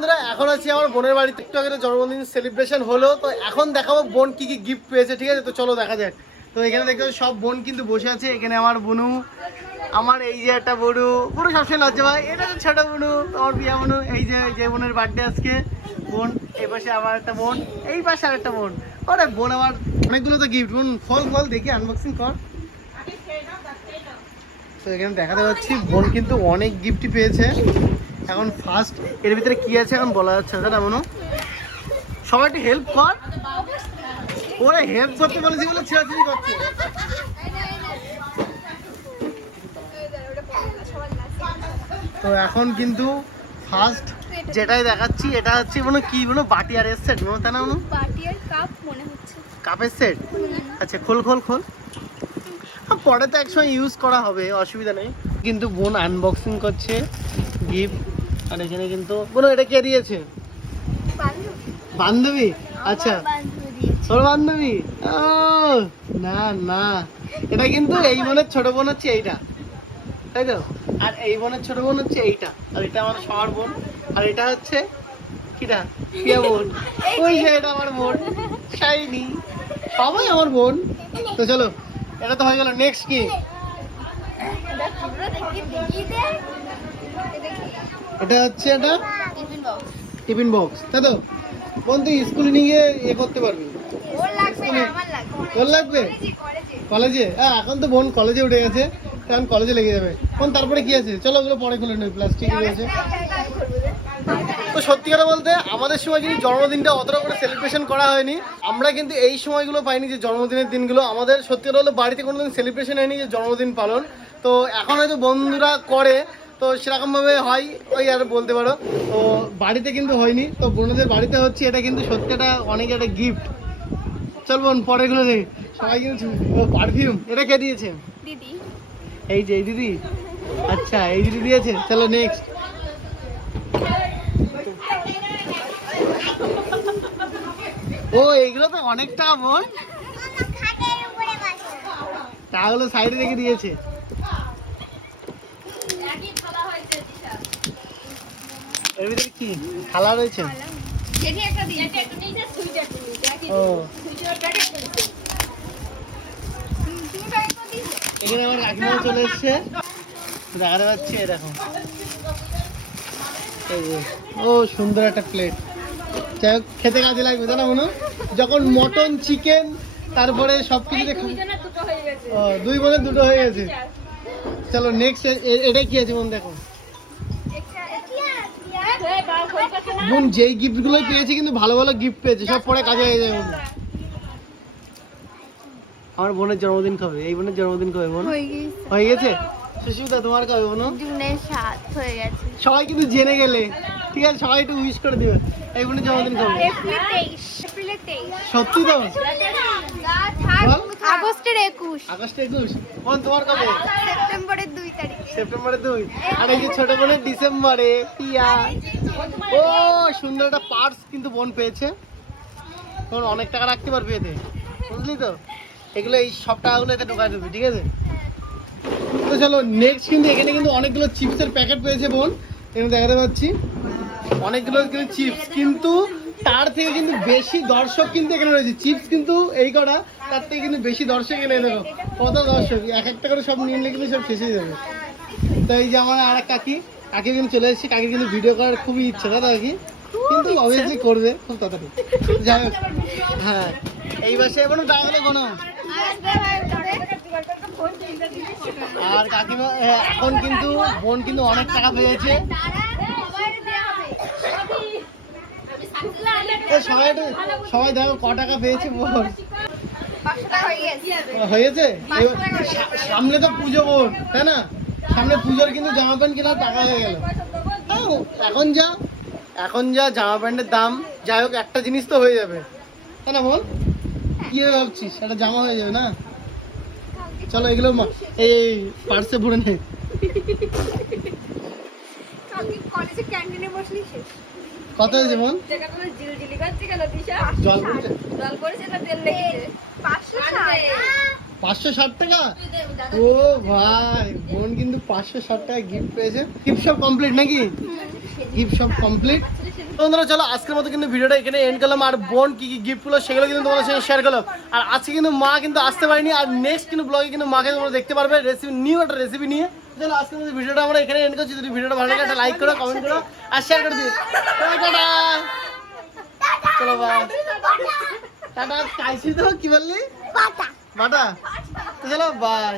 বন্ধুরা, এখন আছি আমার বোনের বাড়িতে একটু আগে জন্মদিন সেলিব্রেশন হলো তো এখন দেখাবো বোন কি কি গিফট পেয়েছে, ঠিক আছে? তো চলো দেখা যাক। তো এখানে দেখতে সব বোন কিন্তু বসে আছে। এখানে আমার বোনু, আমার এই যে একটা বড়ু বড়ু সবসময় লজ্জা ভাই এটা তো ছোট বোনু, আমার বিয়া বোনু। এই যে যে বোনের বার্থডে আজকে। বোন, এই পাশে আমার একটা বোন, এই পাশে আর একটা বোন। ওরে বোন, আমার অনেকগুলো তো গিফট বোন, ফল ফল, দেখি আনবক্সিং কর। তো এখানে দেখাতে পাচ্ছি, বোন কিন্তু অনেক গিফটই পেয়েছে। এখন ফার্স্ট এর ভিতরে কি আছে এখন বলা যাচ্ছে না তাই মনে? সবাই একটু হেল্প কর। ওরে হেল্প করতে বলেছি বলে ছিঁড়াছিড়ি করছে। তো এখন কিন্তু ফার্স্ট যেটাই দেখাচ্ছি এটা হচ্ছে মনে কি মনে? বাটি আর সেট মনে তাই না মনে? বাটি আর কাপ মনে হচ্ছে। কাপের সেট আচ্ছা খোল খোল খোল। পরে তো একসময় ইউজ করা হবে অসুবিধা নেই। কিন্তু বোন আনবক্সিং করছে গিফট আর এখানে কিন্তু বোন এটা কে দিয়েছে? বান্ধবী? আচ্ছা। তোর বান্ধবী। ও, না না। এটা কিন্তু এই বোনের ছোট বোন হচ্ছে এইটা। তাই তো? আর এই বোনের ছোট বোন হচ্ছে এইটা। আর এটা আমার সবার বোন। আর এটা হচ্ছে কিটা? প্রিয়া বোন। ওই যে এটা আমার বোন। শাইনি। সবাই আমার বোন। তো চলো, এটা তো হয়ে গেল। নেক্সট কি? এটা হচ্ছে এটা টিফিন বক্স। তাই তো? বোন তুই স্কুলে নিয়ে গিয়ে এ করতে পারবি। তোর লাগবে? কলেজে হ্যাঁ এখন তো বোন কলেজে উঠে গেছে কারণ কলেজে লেগে যাবে। বোন তারপরে কি আছে? চলো ওগুলো পরে খুলে নেই প্লাস্টিক আছে তো সত্যি কথা বলতে আমাদের সময় কিন্তু জন্মদিনটা অতটা করে সেলিব্রেশন করা হয়নি। আমরা কিন্তু এই সময়গুলো পাইনি যে জন্মদিনের দিনগুলো। আমাদের সত্যি কথা হলো বাড়িতে কোনোদিন সেলিব্রেশন হয়নি যে জন্মদিন পালন। তো এখন হয়তো বন্ধুরা করে তো সেরকমভাবে হয় ওই আর বলতে পারো। তো বাড়িতে কিন্তু হয়নি তো বোনদের বাড়িতে হচ্ছে এটা কিন্তু সত্যি একটা অনেক একটা গিফট চল বোন পরেগুলো দেখ। সবাই কিন্তু পারফিউম এটা কে দিয়েছে? দিদি। এই যে এই দিদি। আচ্ছা এই দিদি দিয়েছে। চলো নেক্সট ও এইগুলো তো অনেক টাকা বোন টাকাগুলো সাইডে রেখে দিয়েছে। এর ভিতরে কি থালা রয়েছে? ও। এখানে আমার চলে এসছে। দেখাতে পাচ্ছি এই দেখো। ও সুন্দর একটা প্লেট যাই হোক খেতে কাজে লাগবে জানো মনে? যখন মটন চিকেন তারপরে সব কিছু দেখো। দুইজনের দুটো গেছে। ও দুই বোনে দুটো হয়ে গেছে। চলো নেক্সট এটাই কি আছে বোন দেখো। বোন যেই গিফটগুলোই পেয়েছে কিন্তু ভালো ভালো গিফট পেয়েছে সব পরে কাজে হয়ে যাবে বোন। আমার বোনের জন্মদিন কবে? এই বোনের জন্মদিন কবে বোন? হয়ে গেছে হয়ে সুস্মিতা তোমার কবে বোন? জুনের সাত হয়ে গেছে। সবাই কিন্তু জেনে গেলে। ঠিক আছে সবাই একটু উইশ করে দিবে। এই বোনের জন্মদিন কবে? সত্যি তো? আগস্টের একুশ। আগস্ট একুশ? বোন তোমার কবে? সেপ্টেম্বরের দুই তারিখ। সেপ্টেম্বরে দুই। আর এই যে ছোট বোনের ডিসেম্বরে পিয়া। ও, সুন্দর একটা পার্স কিন্তু বোন পেয়েছে। তোর অনেক টাকা রাখতে পারবি এতে। বুঝলি তো? এগুলো এই সব টাকাগুলো এতে ঢোকায় দেবি, ঠিক আছে? তো চলো নেক্সট কিন্তু এখানে কিন্তু অনেকগুলো চিপসের প্যাকেট পেয়েছে বোন। এখানে দেখাতে পাচ্ছি। অনেকগুলো কিন্তু চিপস কিন্তু তার থেকে কিন্তু বেশি দর্শক কিন্তু এখানে রয়েছে। চিপস কিন্তু এই করা তার থেকে কিন্তু বেশি দর্শক এনে দেখো কত দর্শক? এক একটা করে সব নিলে কিন্তু সব শেষ যাবে। তো এই যে আমার আর এক কাকি। কাকি কিন্তু চলে এসেছি কাকি কিন্তু ভিডিও করার খুবই ইচ্ছে তো কাকি? কিন্তু অবভিয়াসলি করবে খুব তাড়াতাড়ি। যাই হোক হ্যাঁ এই বাসে কোনো টাকা কোনো। আর কাকিমা এখন কিন্তু বোন কিন্তু অনেক টাকা পেয়েছে। সবাই সবাই দেখো ক টাকা পেয়েছে বোন? হয়েছে? সামনে তো পুজো বোন তাই না? সামনে পুজোর কিন্তু জামা প্যান্ট কেনার টাকা হয়ে গেল। এখন যা এখন যা জামা প্যান্টের দাম যাই হোক একটা জিনিস তো হয়ে যাবে। তাই না বোন কি ভাবছিস? একটা জামা হয়ে যাবে না? চলো এগুলো এই পার্সে ভরে নে। কলেজে ক্যান্টিনে কত হয়েছে বোন জল পড়ছে? জল পড়েছে না তেল লেগেছে। পাঁচশো পাঁচশো ষাট টাকা? ও ভাই বোন কিন্তু পাঁচশো ষাট টাকা গিফট পেয়েছে। গিফট সব কমপ্লিট নাকি? গিফট সব কমপ্লিট বন্ধুরা চলো আজকের মতো কিন্তু ভিডিওটা এখানে এন্ড করলাম। আর বোন কি কি গিফটগুলো সেগুলো কিন্তু তোমাদের সাথে শেয়ার করলাম। আর আজকে কিন্তু মা কিন্তু আসতে পারিনি। আর নেক্সট কিন্তু ব্লগে কিন্তু মাকে তোমরা দেখতে পারবে। রেসিপি নিউ একটা রেসিপি নিয়ে। চলো আজকের মতো ভিডিওটা আমরা এখানে এন্ড করছি। যদি ভিডিওটা ভালো লাগে একটা লাইক করো কমেন্ট করো আর শেয়ার করে দিও। টাটা। চলো বাই টাটা। কাইছি তো কি বললি? বাটা? তো চলো বাই বাই